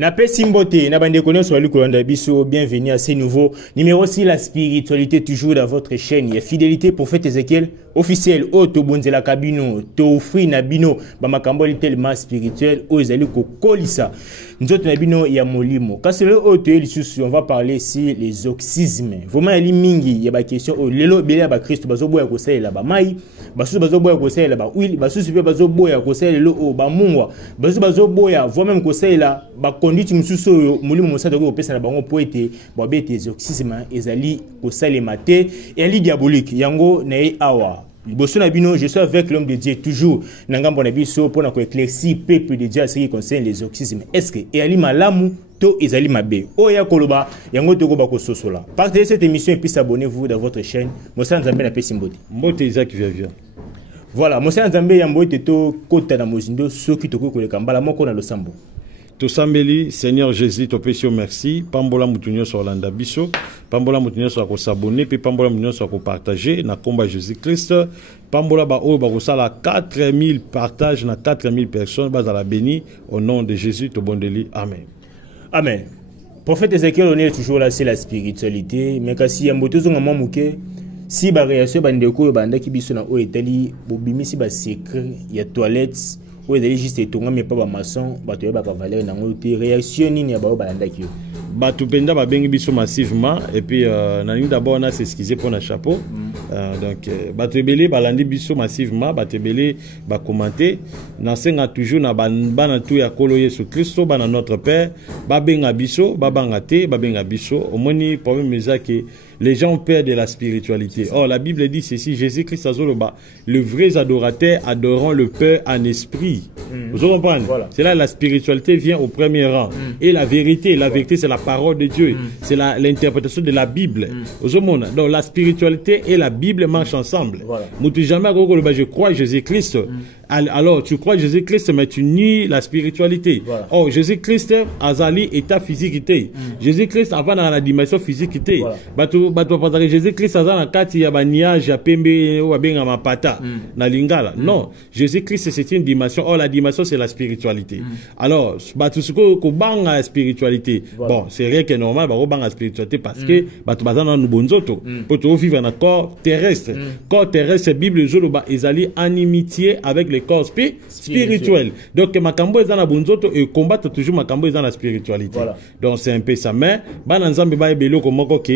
Nape Simbote, Nabande Kono Swali Kolanda Biso, bienvenue à ce nouveau numéro 6, la spiritualité toujours dans votre chaîne. Il y a fidélité prophète Ézéchiel, officiel, Oto Bonzela Kabino, Toufri Nabino, Bamakamboli tellement spirituel, Ozali Kokolisa. Nous autres Nabino, il y a Molimo. Quand c'est le Oto, on va parler ici les oxysmes. Vraiment, il y a mingi, il y a des questions, Lelo Bélia Christ, Bazoboya Kosei là, Bamaï, Bazoboya Kosei là, Will, Bazoboya Kosei là, Bamungwa, Bazoboya, vous-même Kosei là, conduite mususu mulimo mosata ko pesa na bango po ete bobete exorcisme ezali kosale maté et ali diabolique yango na awa liboso na bino je suis avec l'homme de Dieu toujours na ngambo na biso pona ko éclaircir peuple de Dieu à ce qui concerne les exorcismes est-ce que et ali malamu to ezali mabe oya koloba yango to ko ba ko sosola partagez cette émission et puis abonnez-vous dans votre chaîne Mosa Nzambe na pesi mbote mbote Isaac vivia voilà Mosa Nzambe ya mbote to kota na mozindo soki to ko koleka mbala moko na losambo. Tosambeli, Seigneur Jésus, topesio merci. Pambola mutunyo sur Landa Biso, Pambola mutunyo sur s'abonner, puis Pambola mutunyo sur partager, na combat Jésus-Christ. Pambola ba o ba sala 4000 partages na 4000 personnes, bas à la béni au nom de Jésus, to bondeli. Amen. Amen. Prophète Ézéchiel, on est toujours là, c'est la spiritualité. Mais kasi yamboto zonga mamuke, si ba réaction bandeko banda ki biso na o etali, bobimi si ba secret, ya toilettes. Ou est juste étonnant mais pas ba maçon bato ya ba valeur na ngoti réaction ni ba ba ndaki bato penda ba bengi biso massivement et puis na ni d'abord on a s'excuser pour na chapeau donc bato belé balandi biso massivement bato belé ba commenter na senga toujours na bana tout ya kolo Yesu Christo bana notre père ba benga biso ba bangate ba benga biso au moni problème que les gens perdent de la spiritualité. Or, la Bible dit ceci, Jésus-Christ Azoloba, le vrai adorateur adorant le Père en esprit. Vous comprenez? Voilà. C'est là la spiritualité vient au premier rang. Et la vérité c'est la parole de Dieu. C'est l'interprétation de la Bible. Donc, la spiritualité et la Bible marchent ensemble. Voilà. Je crois Jésus-Christ. Alors, tu crois Jésus-Christ, mais tu nies la spiritualité. Voilà. Oh, Jésus-Christ, Azali, état physiquité. Jésus-Christ, avant dans la dimension physiquité. Voilà. Jésus-Christ, Azali, Kati, Yabania, Japembe, Wabenga, Mapata, na Lingala. Non, Jésus-Christ, c'est une dimension. Oh, la dimension, c'est la spiritualité. Alors, Batusuko, Kobang la spiritualité. Voilà. Bon, c'est vrai que normal, Bang la spiritualité parce que, Batubazana, nous bonzoto. Pour vivre dans un corps terrestre. Corps terrestre, Bible, Zoloba, Ezali, animitié avec les corps spirituels. Donc, Makambo est dans la bonzoto et combattre toujours Makambo est dans la spiritualité. Voilà. Donc, c'est un peu ça. Mais, Bananzambe ba ebelo comme ok.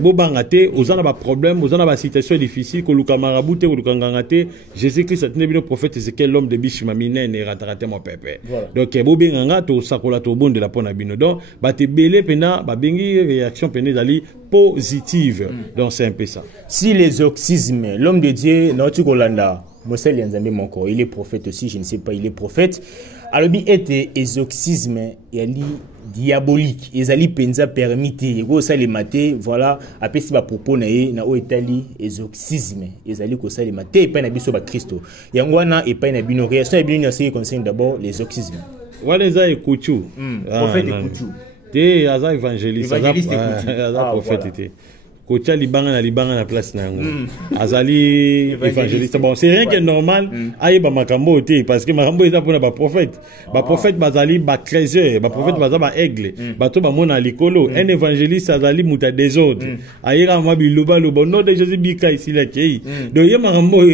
Bobangate, aux en a problème, aux en a situation difficile, que Luka Marabouté ou Luka Ngangate, Jésus-Christ a tenu le prophète Ézéchiel, l'homme de Bishimamine, et ratarate mon pépé. Donc, Bobenganga, to sakola to bon de la ponabino. Donc, te belé pena, bengi réaction pena d'ali positive. Donc, c'est un peu ça. Si les oxysmes, l'homme de Dieu, notre Kolanda, Mosel Yanzambe Monko, il est prophète aussi, je ne sais pas, il est prophète. Alors, il était exorcisme, il diabolique, ils allaient pensa permité, ça les maté, voilà, après si ba propos na o Italie, exorcisme, ils allaient ça les maté, et pas na biso ba Christo. Yangwana et pas na bino réaction, et bien ce qui concerne d'abord les exorcismes. Voilà ça est Kouchou. Prophète de Kouchou. T'es Aza évangéliste, Aza prophète était. Kocha libanga na place na yango. Azali évangéliste. Bon, c'est rien que normal. Aïe ba makambo te parce que makambo est pour ba prophète. Ba prophète bazali ba trésor, ba prophète bazali ba aigle. Ba to ba mona likolo. Un évangéliste azali muta désordre. Aïe ra ma biloba lobo nom de Jésus bika ici la kei. Donc yé makambo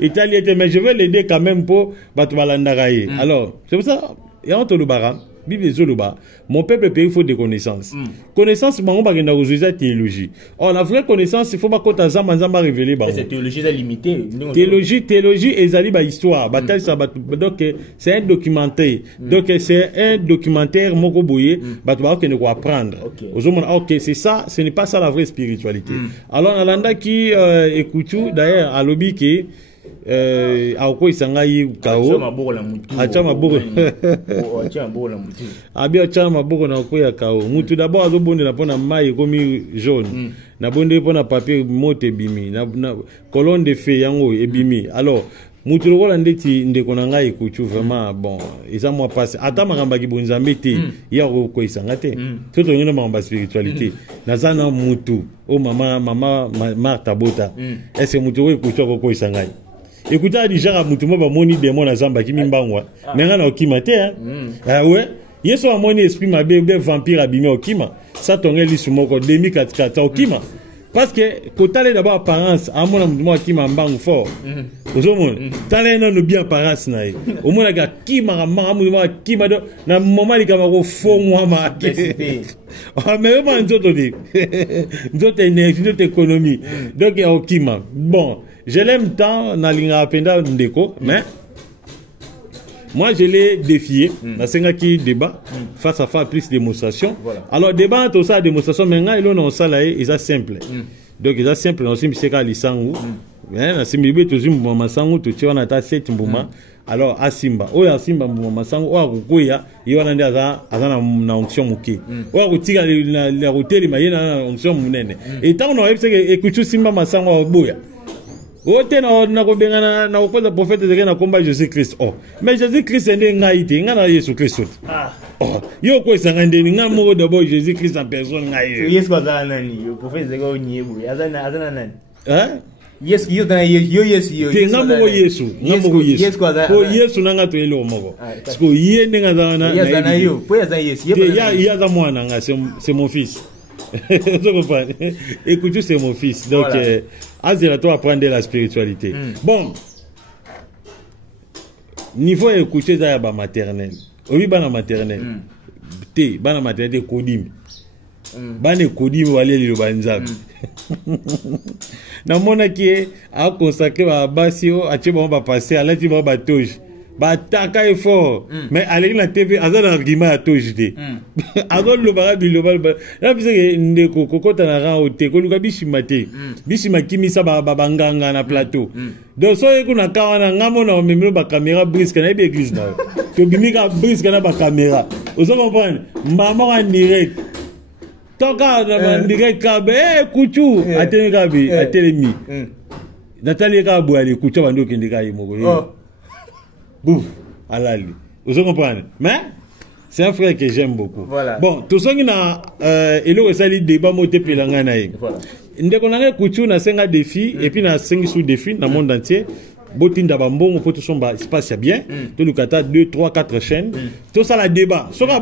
italien mais je vais l'aider quand même pour ba to balanda raye. Alors, c'est pour ça y a on to lubara. Bible Zoluba, mon peuple pays faut des connaissances. Connaissance, on va regarder la théologie. Or, la vraie connaissance, il faut pas qu'on t'azamba révéler. Cette théologie est limitée. Théologie est zali ba histoire. Donc, c'est un documentaire. Donc, c'est un documentaire moko boye. Batouba qu'on doit apprendre. Ok, c'est ça. Ce n'est pas ça la vraie spiritualité. Alors, Alanda qui écoute d'ailleurs à lobby qui ako isangai kao acha maboko abia acha maboko na ko ya kao mutu d'abord azobonde na pona mai komi jaune na bonde pona papier mote bimi na colonne de feu yango ebimi alors mutu lokola ndeti ndeko na ngai kuchu vraiment bon eza moi passe ata makamba ki bonzambe te ya ko isanga te toto ngena makamba spiritualité nazana mutu o mama Martha Bota est-ce que mutu ko kuchu ko isanga. Écoutez, déjà, Moutouma va moni démon à Zamba qui m'embangwa. Mais on a okimate, hein. Ah ouais. yeso amoni esprit mabe be vampire abimi okima ça tonge lisu moko demi 4 okima parce que kotale d'abord apparence amona mutumo akima mbangu fort ozomona tale na no bien apparence na ye omona ka kima manga mutumo akima do na moment likama ko fongwa ma ah mais vraiment nzoto de nzoto énergie nzoto économie donc okima bon je l'aime tant na linga apenda ndeko mais moi, je l'ai défié. La Sengaki débat face à face plus démonstration. Voilà. Alors, débat, tout ça, démonstration, maintenant, ils ont ça là, ils sont simple. Donc, ils sont simple, on s'est mis à l'issangou. On s'est mis à l'issangou, tout on a ta 7 mouvements. Alors, à Simba, ou à Simba, Massango, ou à Rukoya, il y a une onction mouké. Ou à Rutika, la route, il y a une onction mounene. Et tant qu'on a écouté Simba, Massango, à Boya. Ote na kobenga na opoza prophète de na komba Jésus-Christ. Oh, mais Jésus-Christ est ngaïté, ngana Yesu Christ. Ah. Oh, yo ko sanga ndeni ngamo d'abord Jésus-Christ en personne ngaïté. Yesu kwa za nani? Le prophète de go nyebu. Azana nani? Hein? Yesu yo. Te ngamo Yesu. Yesu kwa za. Ko Yesu nanga to ele omoko. Parce que yende ngaza na. Yazana yo. Po yaza Yesu. Ya za mwana nga c'est mon fils. Vous comprenez? Écoutez, c'est mon fils. Donc, Azira, toi, apprendre la spiritualité. Bon, niveau écouter, ça y a maternelle. Oui, bana maternelle. Té, bana maternelle, kodim. Bana kodim, wale li banzab. Na mona qui a consacré à Basio, a tu vas passer, à la tu vas batouche. Bataka est fort, mais aller la TV, azan argument à tojité. Azan le bara du global. Là, vous savez, ndeko kokota na ran ote, ko luka bishimate. Bishimaki misa babanganga na plateau. Donc so yeko na kawana ngamo na memelo ba caméra brisque na be église na. To bimika brisque na ba caméra. Vous comprenez? Maman en direct. Toka en direct ka be kuchu atene ka be atelemi. Nathalie ka bo ali kuchu bando kende ka yimo. Bouf, alali. Vous comprenez? Mais c'est un frère que j'aime beaucoup. Voilà. Bon, tout ça qui na elo sali débat moté pelanga na ye. Voilà. Ndeko nanga kuchu na senga défi et puis na sengi sous défi dans le monde entier. Botinda bambongo pour tout son espace bien. Tout le kata 2 3 4 chaînes. Tout ça la débat. Sora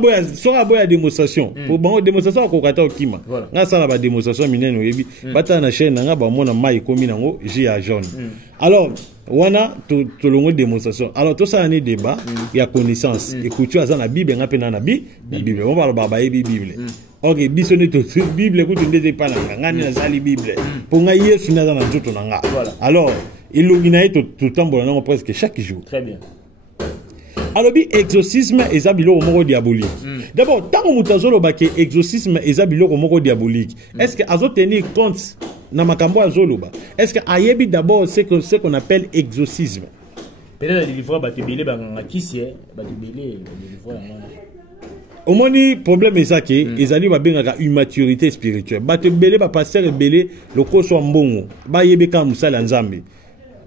boya démonstration. Pour bon démonstration ko kata okima. Nga ça la démonstration minene oyebi. Bata na chaîne nga ba mona mai komi nango J à jaune. Alors wana to longo démonstration. Alors tout ça un débat, il y a connaissance. Écoute tu as la Bible nga pena na Bible. On va ba Bible. Ok, bisonné to Bible écoute ndeze pa nga ni na zali Bible. Pour nga Yesu na na nzoto na nga. Alors illuminer tout temps bon presque chaque jour. Très bien. Alors bi exorcisme eza biloko moko diabolique. D'abord tant mutazolo ba ke exorcisme eza biloko moko diabolique. Est-ce que azo tenir compte na makambo azoloba? Est-ce que ayebi d'abord ce qu'on appelle exorcisme? Peut-être les livres ba tebele ba ngakisi ba tebele les livres. Omoni problème ezaki ezali ba bengaka immaturité spirituelle. Ba tebele ba pasteur ebele lokoso mbongo. Ba yebeka musala nzambe.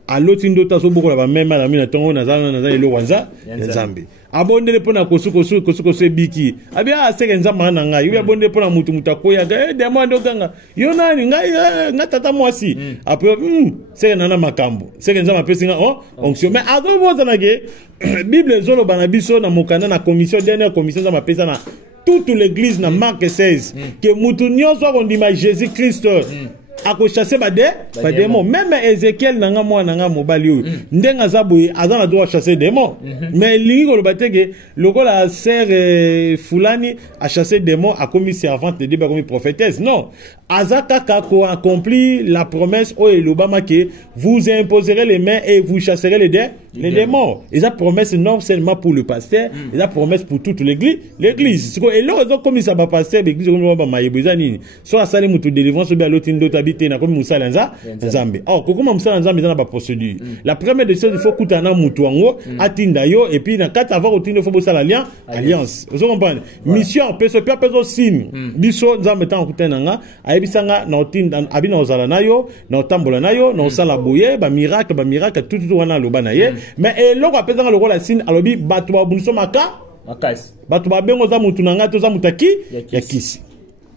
Aloti ndota so boko la même na mina tongo na le wanza nzambe abonde le pona kosuko biki abia seke nzamba na ngai yo abonde pona mutu mutakoya ga demo ndoganga yo nani ngai ngatata mwasi après seke nana makambo seke nzamba pesinga onction mais azo boza na ge bible zolo bana biso na mokanda na commission dernière commission za mapesa na toute l'église na Marc 16 que mutu nyonso akondima Jésus Christ ako chasser ba démon même Ézéchiel nanga mwa nanga mobali oyo ndenga zaboye azana droit chasser démon mais lingo lo bateke lokola sœur fulani a chassé démon a commis servante de Dieu comme prophétesse non azaka kako accompli la promesse au elobama que vous imposerez les mains et vous chasserez les démons et ça promesse non seulement pour le pasteur et ça promesse pour toute l'église et là ils ont commis ça ba pasteur l'église comme ba mayeboza nini so asali mutu délivrance bien l'autre habité na comme musala nzambe kokoma musala nzambe na ba procédure la première des choses il faut kutana mutu wango atinda yo et puis na kata avoir otinda faut bosala alliance vous comprenez mission peso signe biso nzambe tan kutana nga ayebisanga na otinda abina ozala nayo na otambola nayo na osala boye ba miracle tout wana loba na ye mais eloko apesanga lokola signe alobi bato ba bunso makasi bato ba bengo za mutu nanga to za mutaki ya kisi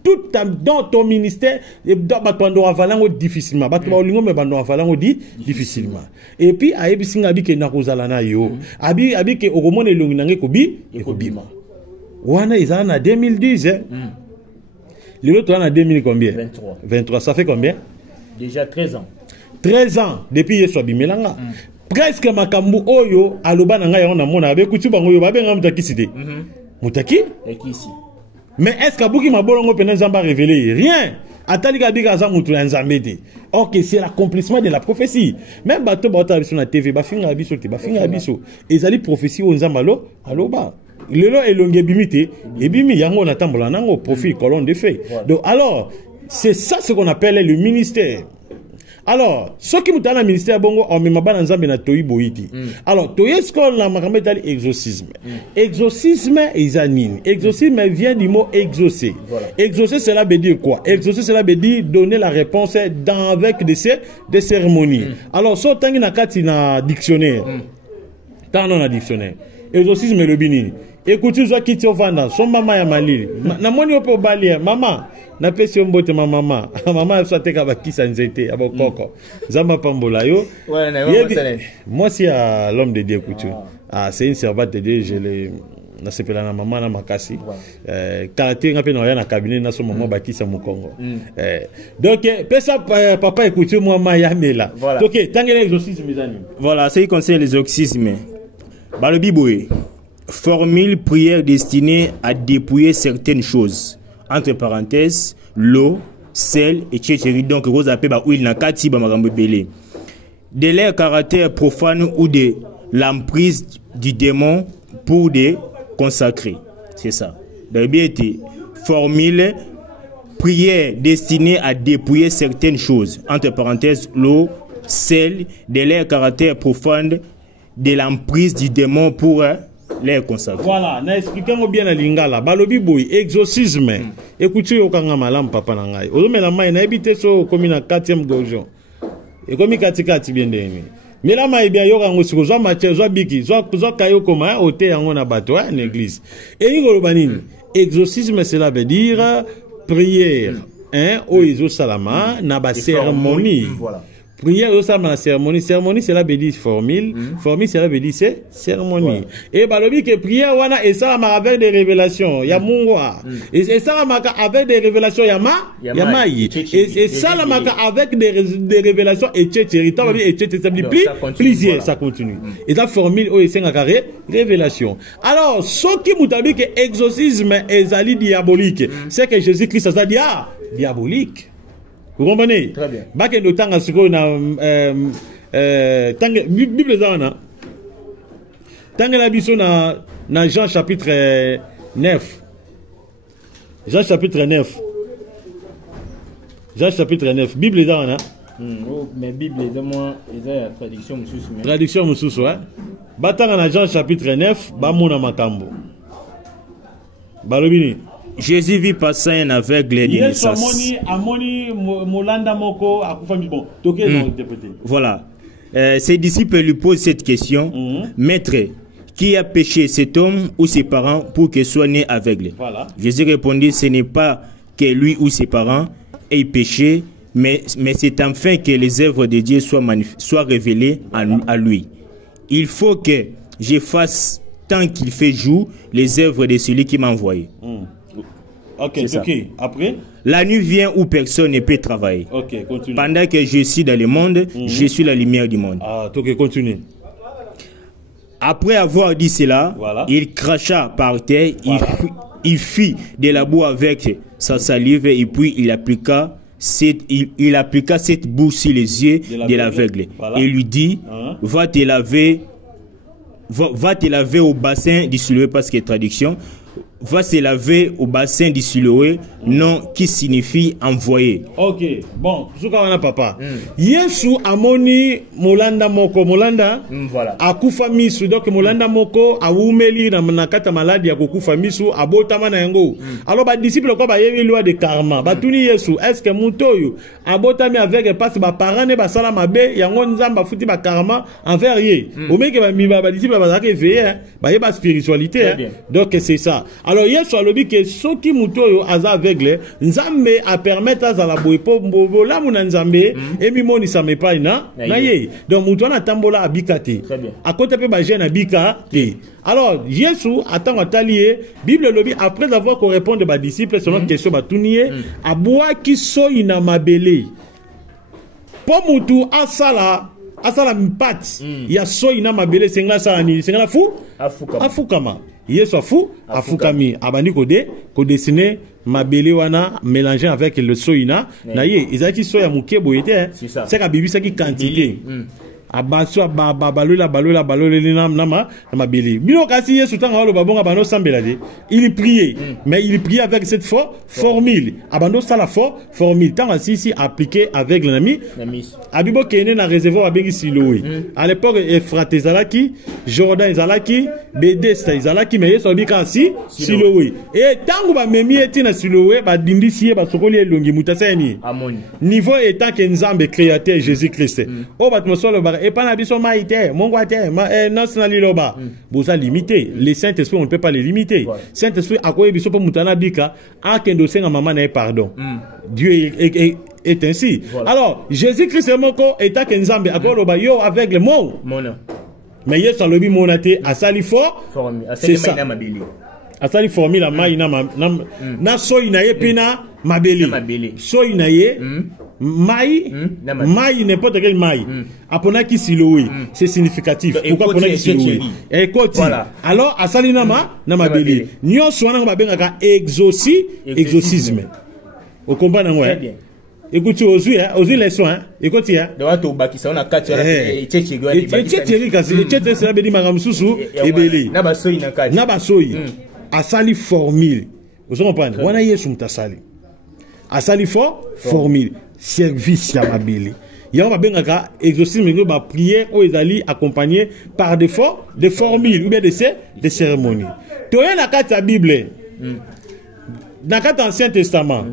tout dans ton ministère dans bando avalango difficilement bato ba olingo me bando avalango difficilement et puis ayebisinga bike na kozala na yo abi ke okomona elongi nange ekobima wana ils en a 2010 hein. L'autre en a 2000 combien? 23. Ça fait combien? Déjà 13 ans. 13 ans depuis Yesu abimelanga. Presque makambu oyo aloba na ngai on mona be kutu bango yo ba benga mutaki site. Mutaki? Et qui ici? Mais est-ce que Bouki Mabolongo pena Zamba révélé? Rien. Atali ka diga za mutu na Nzambe te. Ok, c'est l'accomplissement de la prophétie. Même bato bata biso na TV ba finga biso te, ba finga biso. Ezali prophétie o Nzamba lo aloba. Lelo elonge bimite, ebimi yango na tambola nango profil colonne de feu. Donc alors, c'est ça ce qu'on appelle le ministère. Alors, ce qui m'a le ministère bongo on me mabana Nzambe na toyi boiti. Alors, toyi skol na makambe tali exorcisme. Exorcisme ezanine. Exorcisme vient du mot exaucer. Exaucer cela veut dire quoi? Exaucer cela veut dire donner la réponse dans avec des cérémonies. Alors, so tangi na kati na dictionnaire. Tant na dictionnaire. Exorcisme le bini. Écoutez ça qui vanda son maman ya malili. Na moni opo balia mama na pesi mbote ma maman. Maman ça te ka bakisa nzete abokoko. Zamba pambola yo. Ouais na moi c'est l'homme de Dieu couture. Ah c'est une servante de Dieu, je l'ai na sepela na maman na makasi. Karaté ngape na ya na cabinet na so maman bakisa mu Congo. Donc pesa papa écoutez moi maya mela. OK, tangela exorcisme mes amis. Voilà, c'est concerne les exorcismes. Balobi boy. Formule prière destinée à dépouiller certaines choses. Entre parenthèses, l'eau, sel, etc. Donc, vous appelez huile na kati ba makambo belé. De leur caractère profane ou de l'emprise du démon pour des consacrés. C'est ça. Formule prière destinée à dépouiller certaines choses. Entre parenthèses, l'eau, sel, de leur caractère profane de l'emprise du démon pour les consacrés. Voilà, na expliquons bien la lingala. Balobi boy, exorcisme. Écoutez au kanga malam papa nangai. Ozome la mai na habité so comme na 4e gojon. Et comme kati bien demi. Mais la mai bien yo kango siko zo matche zo biki, zo kayo koma ote yango na bato en église. Et ngolo banini. Exorcisme cela veut dire prière, hein, o izo salama na ba cérémonie. Voilà. Prière au sein de la cérémonie. Cérémonie, c'est la bédie formule. Formule, c'est la bédie, c'est cérémonie. Et balobi que prière, wana, et ça, avec des révélations. Ya mungwa. Et ça, avec des révélations, yamaï. Et ça, avec des révélations, et tchétchéri. Ça veut dire, plusieurs, ça continue. Et la formule, oh, c'est un carré, révélation. Alors, ce qui m'a dit que exorcisme est ali diabolique, c'est que Jésus-Christ, ça dit, diabolique. Vous comprenez? Très bien. Baké no tanga siko na tanga Bible zana. Tanga la biso na Jean chapitre 9. Jean chapitre 9. Jean chapitre 9. Bible zana. Mais Bible de moi, ils ont la traduction mususu. Traduction mususu hein. Batanga na Jean chapitre 9, ba mona makambo. Balobini. Jésus vit passer un aveugle de naissance. Voilà. Ses disciples lui posent cette question. Maître, qui a péché, cet homme ou ses parents pour qu'il soit né aveugle? Voilà. Jésus répondit, ce n'est pas que lui ou ses parents aient péché, mais c'est enfin que les œuvres de Dieu soient révélées à lui. Il faut que je fasse, tant qu'il fait jour, les œuvres de celui qui m'a envoyé. Ok, après? La nuit vient où personne ne peut travailler. Ok, continue. Pendant que je suis dans le monde, je suis la lumière du monde. Ah, ok, continue. Après avoir dit cela, il cracha par terre, il fit de la boue avec sa salive et puis il appliqua cette boue sur les yeux de l'aveugle. Et lui dit, va te laver au bassin du Siloé, parce que traduction, va se laver au bassin du Siloé, nom qui signifie envoyé. Ok, bon, Zukawana papa. Yesu amoni Molanda moko, Molanda akufa misu, donc Molanda moko awumeli na nakata maladi ya kukufa misu, abotama na yango. Alors ba disciple ko ba yebi loi de karma. Batuni Yesu, est-ce que mutoyo abotami avec parce ba parents ne ba sala mabe yango nzamba futi ba karma envers ye. Omeke ba disciple ba zaka éveillé, ba yeba spiritualité. Donc c'est ça. Alors Yesu alobi que soki mutoyo aza aveugle nzambe a permettre azala boye po bolamu na nzambe emi moni sa me pa na ye donc muto na tambola abika te a côté pe ba jeune abika te. Alors Yesu attend atalié Bible lobi après avoir qu'on répondre ba disciples selon question ba tunier abwa ki so ina mabele po mutu asala mpati ya so ina mabele sengla sala ni sengla fu afukama Yesu afukami abandi ko dessiner mabele wana mélangé avec le soina na ye ezaki so ya mukebo était c'est ka bibisa ki quantité abaso balola nama mabele bino kasi Yesu tanga walo babonga bano sambela de il priait mais il priait avec cette formule abando sala formule tanga si appliqué avec l'ami abibo kene na réservoir abengi Siloé à l'époque Euphrate ezalaki Jordan ezalaki Bethesda ezalaki mais Yesu abika si Siloé et tango ba memi eti na Siloé ba dindisi ba sokoli elongi mutasani niveau étant que Nzambe créateur Jésus-Christ o batmosolo et pas na biso maïté mongwate national loba boza limité les Saint-Esprit on ne peut pas les limiter Saint-Esprit akoye biso po mutana bika akendo senga mama na pardon Dieu est ainsi alors Jésus-Christ moko eta ke Nzambe akoloba yo avec le mot mais Yesu alobi monate asali c'est ça asali formule la mai na soyi na ye pina mabele soyi na ye mai n'importe quel mai aponaki Siloé c'est significatif pourquoi aponaki Siloé écoute alors asali na mabele nyonso wana babengaka exorcisme au combat na ngwa écoute aujourd'hui les soins écoute ya de watu bakisa ona kati wala echeche gwa di bakisa echeche kasi echeche sera bedi makamsusu ebele na basoyi asali formule vous comprenez wana Yesu mutasali asali formule service ya mabele ya ba bengaka exorcisme ngo ba prière o ezali accompagné par des formules ou bien des cérémonies to na kati ya Bible dans le Ancien Testament,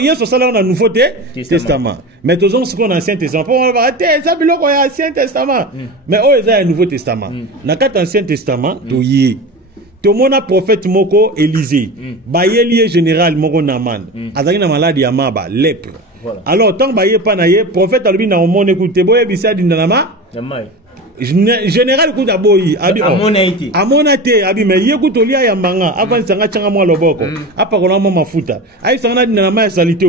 Yesu sala dans le Nouveau Testament. Mais tous on ce qu'on Ancien Testament. Pour on va dire ça bilo ko Ancien Testament. Mais oh ils ont Nouveau Testament. Dans le Ancien Testament, to yi. To mona prophète moko Élisée. Ba yeli général moko Naman. Azaki na maladie ya maba, lèpre. Alors tant ba ye pa na ye prophète albi na omone écoute boye bisa dinama. Général kuta boyi abi amonate abi me yekuto lia ya manga avant sanga changa mwa loboko apa kona mwa mafuta ai sanga na ma salite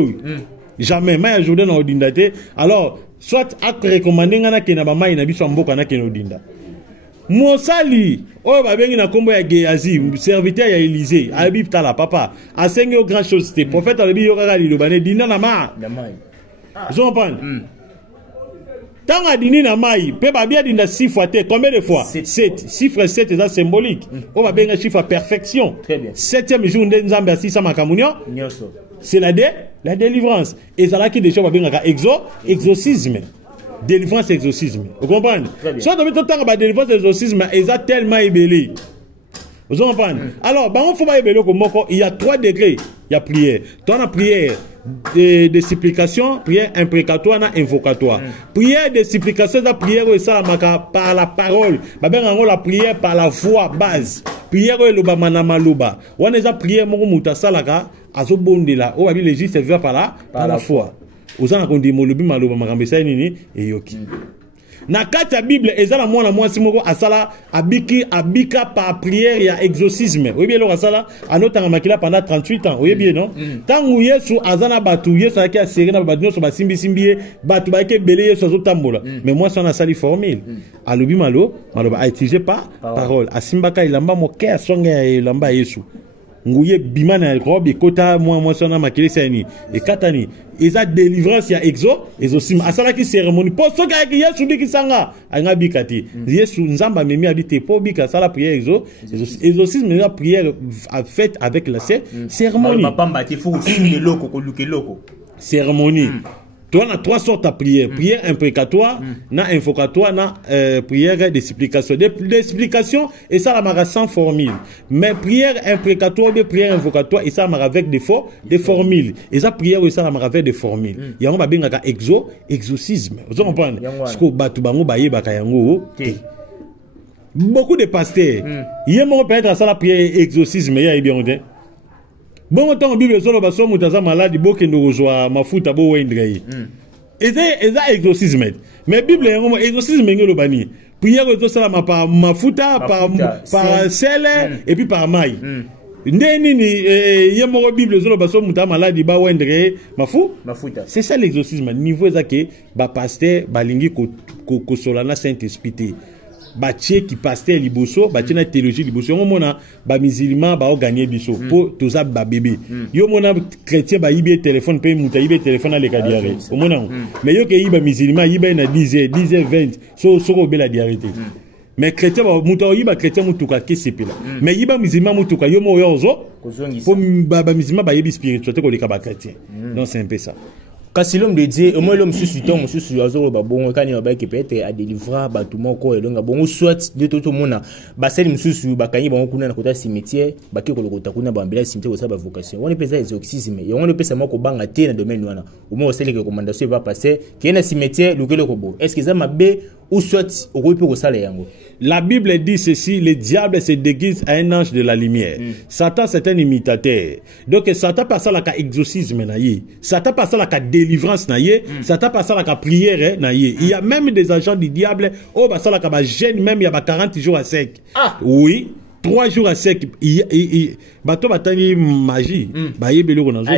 jamais ma journée na odindate alors soit ak recommander ngana ke na ba mai na biso mboka na ke no dinda mosali o ba bengi na kombo ya Gehazi serviteur ya Élisée abi tala papa asengi au grand chose te prophète abi yo kaka lilobane dinda na mai je comprends. Tant à dîner na mai, peut pas bien dire 6 fois te, combien de fois 7. Chiffre 7 est symbolique. On va bien un chiffre à perfection. Très bien. 7e jour de Nzambe à 600 makamunyo. C'est la délivrance. Et ça là qui déjà va bien un exorcisme. Délivrance exorcisme. Vous comprenez? Soit de temps ba délivrance exorcisme, ils a tellement ébélé. Vous comprenez? Alors, bah on faut pas ébélé comme il y a 3 degrés. Il y a prière. Toi la prière de supplication, prière imprécatoire na invocatoire. Prière de supplication, la prière ça par la parole. Ba ben la prière par la voix base. Prière le ba manama loba. On est a prière mo muta salaka azo bondela. O abi légis servir par la foi. Ozana kondi mo lobi maloba makambe sa nini eyoki. Na kata Bible ezala mwana mwasi moko asala abika par prière ya exorcisme. Oui bien lo asala anotanga makila pendant 38 ans. Oui bien non. Tangu Yesu azana batu Yesu aki asere na batu so basimbi batu ba ke belé Yesu azotambola. Mais moi ça na sali formule. Alobi maloba a utilisé pas parole. Asimbaka ilamba moke asonga ya ilamba Yesu. Nguye bimana robe kota moi sona makile sani e katani eza délivrance ya exorcisme asala ki cérémonie po soka ki Yesu biki sanga anga bikati Yesu nzamba memi habite po bika sala prière exorcisme la prière faite avec la cérémonie mapamba ti fu le loko ko luke loko cérémonie. Tu as 3 sortes de prières. Prière imprécatoire, na invocatoire, na prière de supplication. Des supplications, et ça la sans formule. Mais prière imprécatoire, ou prière invocatoire, et ça la avec des formules. Et ça prière, et ça la avec des formules. Il y a un bien exorcisme. Vous comprenez? Ce que batu bango baye baka yango. beaucoup de pasteurs yé mo peut-être ça la prière exorcisme ya bien ondé bon temps bible solo ba so mutaza malade bokendo kozwa mafuta bo wendre yi eza exorcisme mais bible yango exorcisme ngelo bani prière to sala par mafuta par sel et puis par maille ndeni ni yé mo bible solo ba so mutaza malade ba wendre mafuta c'est ça l'exorcisme niveau ezake ba pasteur balingi ko solana Saint-Esprit ba qui pasteur liboso ba na théologie liboso yo mona ba musulman ba o gagner biso po toza ba bébé yo mona chrétien ba yibe téléphone pe muta yibe téléphone à l'écart diarrhée o mona mais yo ke yiba musulman yiba na 10h 20 so ko be la diarrhée mais chrétien ba muta yiba chrétien mutuka ke sepela mais yiba musulman mutuka yo mo yo zo po ba musulman ba yibi spiritualité ko leka ba chrétien donc c'est un peu ça. Kasi l'homme de Dieu, au moins l'homme sous ton sous azoro ba bon quand il va qui peut être à délivrer ba tout mon corps et donc bon soit de tout monde ba celle sous ba kanyi ba kuna na kota cimetière ba ki ko kota kuna ba mbela cimetière ko sa ba vocation on pesa exorcisme et on pesa mako banga te na domaine wana au moins celle que recommandation va passer qui est na cimetière lokelo ko bo est-ce que ça mabe ou soit au peut ko sala yango. La Bible dit ceci, le diable se déguise à un ange de la lumière. Satan c'est un imitateur. Donc Satan passe à la exorcisme naïe. Satan passe à la délivrance naïe. Satan passe à la prière naïe. Il y a même des agents du diable oh bah ça la ka gêne même il y a 40 jours à sec. Ah. Oui. 3 jours à sec, bateau batani magie, bah yébelo qu'on a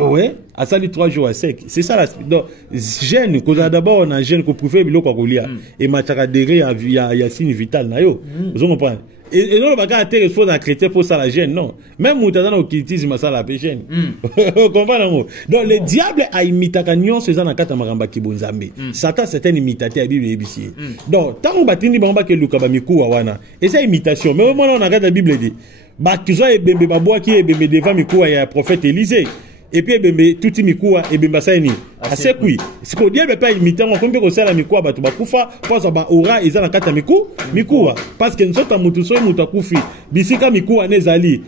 ouais, à ça 3 jours à sec. C'est ça la donc gêne qu'on a d'abord on a gêne qu'on pouvait bilo quoi golia et machaka derrière il y a signe vital na yo. Vous comprenez? Et non le bagage intéressant à chrétien pour ça la gêne non. Même moutazana au occultisme ça la gêne. Vous comprenez? Donc le diable a imité canyon ces na kata maramba kibonzambe. Satan c'est un imitateur Bible ébicier. Donc tant on batini bamba ke luka ba miku wana. Et c'est imitation. Mais au moment on a la Bible dit ba kizo ebembe babwa ki ebembe devant miku ya prophète Élisée. Et puis ebembe tuti mikuwa ebemba saini asekui siko diable pas imiter on kombe ko sala mikuwa batu bakufa poza ba ora eza na kata mikuwa parce que nzota mutu so mutu akufi bisika mikuwa nezali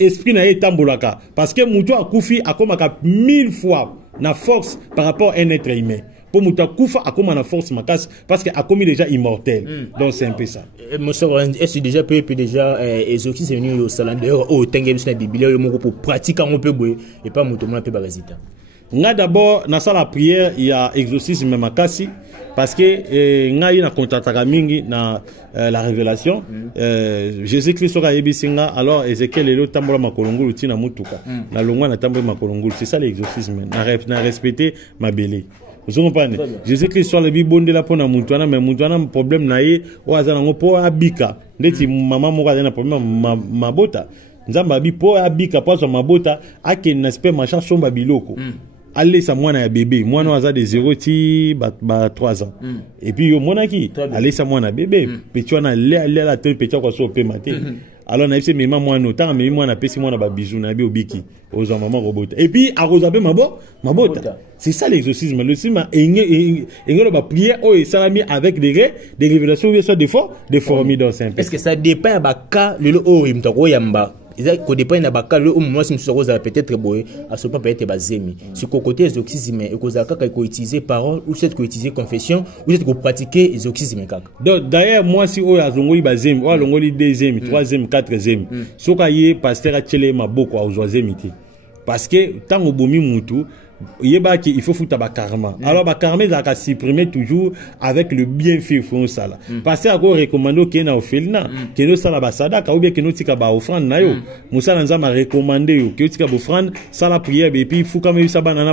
esprit na etambolaka parce que mutu akufi akomaka 1000 fois na force par rapport à un être humain. Pour Moutakufa, a comme la force macasse parce qu'il a commis déjà immortel. Donc c'est un peu ça. Monsieur, est-ce déjà peut déjà exorcisme venu au salander au Tengem sur la Bible pour pratiquer un peu et pas Moutouma peu résultat. Nga d'abord dans la prière il y a exorcisme makasi parce que nga ina kontataka mingi na la révélation Jésus-Christ sera ebisinga alors Ézéchiel elo tambola makolongulu tina mutuka na longwa na tambola makolongulu c'est ça l'exorcisme na respecter ma belé. Vous comprenez? Jésus-Christ soit le bibonde la pona mutuana mais mutuana problème naie o azana ngopo abika ndeti mama moko azana problème mabota nzamba bi po abika po so mabota ake na spé machin somba biloko aller sa mwana ya bébé mwana aza de 0 ti ba 3 ans et puis yo monaki aller sa mwana bébé petuana le la tête petua ko so pe maté alors na ipse mema mwana otanga mema mwana pesi mwana ba bisou na bi obiki ozo maman robota et puis arozabe mabota c'est ça l'exorcisme le sima engelo ba prière o salami avec des révélations ou soit des formes dans simple. Est-ce que ça dépend ba cas le o imtako yamba ko dépend na ba cas le moi si nous peut-être boy à ce pas peut-être bazemi sur côté exorcisme et ko zaka ko utiliser parole ou c'est ko utiliser confession ou c'est ko pratiquer exorcisme kaka. Donc d'ailleurs moi si o azongoli bazemi o alongoli deuxième troisième quatrième soka yé pasteur a tchele maboko a ozwazemité parce que tant au bomi mutu yebaki il faut foutre ba karma alors ba karma ça ka supprimer toujours avec le bienfait font ça là parce que ako recommando ke na ofelina ke no sala ba sadaka ou bien ke no tika ba offrande na yo musala nzama recommander yo ke tika ba offrande sala prière et puis fou comme ça banana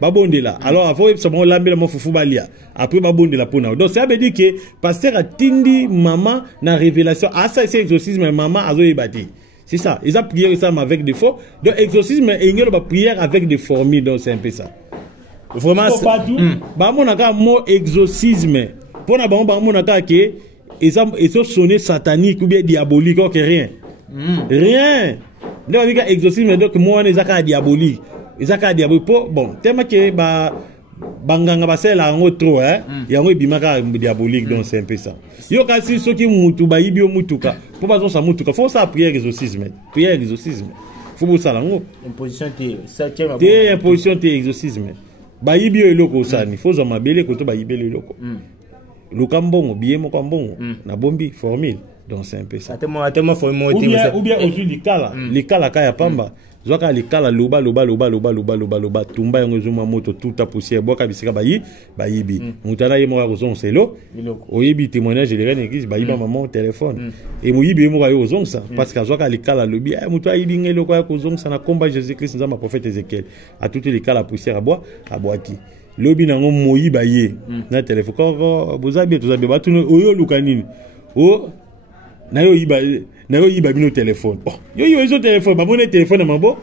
babonde là alors avant ça bon lambela mo fufu balia après babonde la pona donc ça veut dire que pasteur a tindi maman na révélation ah ça c'est exorcisme maman azo yebati. C'est ça. Ils ont prié ça avec des faux. Donc, exorcisme, il y a une prière avec des formules. Donc, c'est un peu ça. Vraiment, c'est pas tout. Bah, mon aga, mot exorcisme. Pour na bon, bah, mon aga, que ils ont sonné satanique ou bien diabolique, ok, rien. Rien. Donc, il y a exorcisme, donc, moi, on est diabolique. Ils ont diabolique. Bon, tellement que, bah, banganga basela ngo trop yango bimaka diabolique donc c'est un peu ça yo kasi soki mutu bayibi mutuka po bazo sa mutuka faut ça prière exorcisme faut bo sala ngo imposition te ça tient te imposition te exorcisme bayibi eloko sani faut zo mabele ko to bayibi eloko Lukambongo, billet mokambongo, na bombi, formule. Donc c'est un peu ça. Ou bien aujourd'hui, les kala kaya pamba. Zoka likala loba tumba yango zuma moto tout ta poussière boka bisika bayibi mutana yemo wa ozon selo oyibi témoignage de reine église bayiba maman téléphone et moyibi yemo wa ozon ça parce que zoka likala lobi mutu ayibi ngelo kwa kozon ça na combat Jésus Christ nzamba prophète Ézéchiel a tout likala poussière à boati lobi nango moyiba ye na téléphone ko bozabi tozabi batu oyo lukanini o nayo yiba bino téléphone oh yo izo téléphone ba bonne téléphone mabo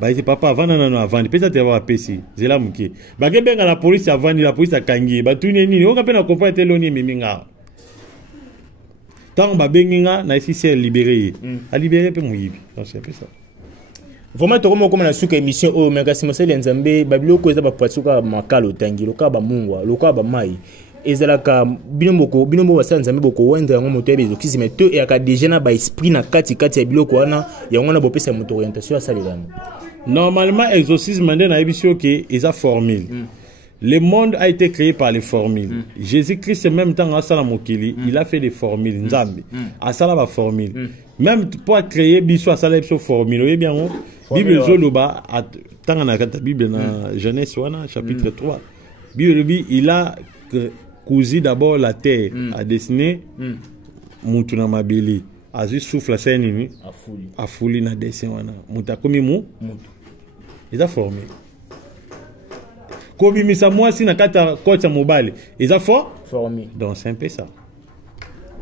ba ite papa avana nano avandi pesa te ba pesi zela muke ba ke benga la police avandi la police akangi ba tuni nini o ka pena ko fa teloni miminga tant ba benginga na ici c'est libéré a libérer pe muyibi donc c'est ça vraiment to comme na suka émission o mega simosele nzambe babilo ko eza ba patsuka makalo tangi loka ba mungwa loka ba mai ezalaka binombo basa nzambe boko wenda ngo moto ebezo kisime to e aka déjà na ba esprit na kati ya biloko wana yango na bopesa moto orientation asalelana normalement exorcisme ndena ebisio ke eza formule. Le monde a été créé par les formules. Jésus-Christ, même temps, à Salamokili, il a fait des formules. Nzambi, à Salaba formule. Même pour créer biso à Salaba formule. Vous voyez bien, Bible Zoloba, tant on a la Bible dans Genèse chapitre 3. Bible, il a cousu d'abord la terre, a dessiné Moutuna Mabili. A juste souffle la scène, a fouli na dessin. Mouta comme mou, il a formé. Kobimisa moi si na kata kocha mobile eza formé donc c'est un peu ça.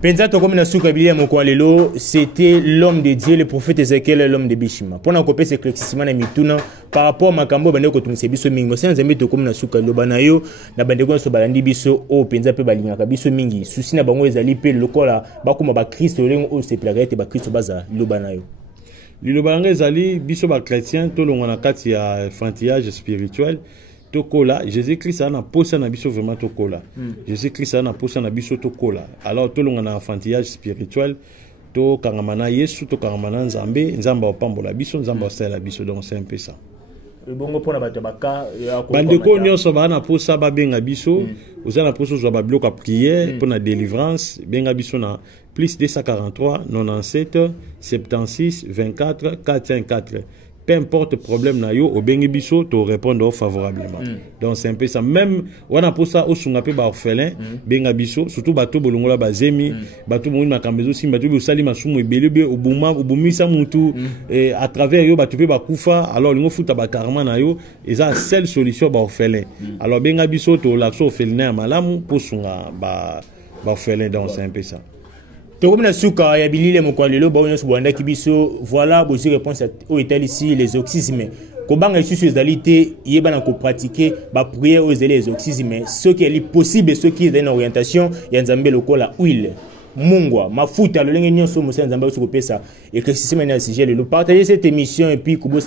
Penza to comme na suka bilia moko lelo c'était l'homme de Dieu le prophète Ézéchiel l'homme de Bishima pona ko pesa éclaircissement na mituna par rapport à makambo bande ko tungise biso mingi mo senza mbeto comme na suka lo banayo na bande ko so balandi biso o penza pe balingaka biso mingi susi na bango ezali pe lokola bakoma ba Christ lengo o se plagate ba Christ baza lo banayo lilo balanga ezali biso ba chrétien to longo na kati ya enfantillage spirituel. Tokola, Jésus-Christ a na posa na biso vraiment tokola. Jésus-Christ a na posa na biso tokola. Alors tout le monde a un enfantillage spirituel. To kangamana Yesu, to kangamana Nzambe, Nzamba opambola biso, Nzamba osala biso. Donc c'est un peu ça. Bongo pona bato baka bandeko nyonso ba na posa ba benga biso, oza na posa zo ba bloka prière pour la délivrance, benga biso na plus 243 97 76 24 454. Peu importe le problème na yo, au bengi biso to répondre favorablement. Donc c'est un peu ça. Même on a pour ça au sungape ba orphelin, benga biso, surtout bato bolongola ba zemi, bato mo na kambezo si bato bo sali masumu ebelebe obuma obumisa mutu et à travers yo bato pe ba kufa, alors lingo futa ba karma na yo, eza seule solution ba orphelin. Alors benga biso to l'action orphelin malamu pour sunga ba orphelin, donc c'est un peu ça. Voilà, vos réponses au Italie ici, les exorcismes. Comment est-ce que les il y a pratiquer la prière aux exorcismes. Ce qui est possible, ce qui est une orientation, il y a un zambé local à huile. Mungwa, mafuta, le lengue nyonso musa nzamba sur pesa. Et que si c'est sujet le partagez cette émission et puis vous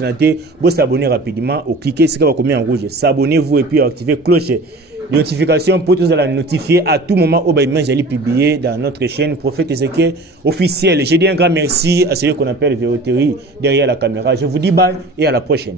vous abonnez rapidement ou cliquez sur le en rouge. S'abonnez-vous et puis activez cloche. Notification pour tous la notifier à tout moment au image j'allais publier dans notre chaîne Prophète Ézéchiel officiel. Je dis un grand merci à celui qu'on appelle Véotérie derrière la caméra. Je vous dis bye et à la prochaine.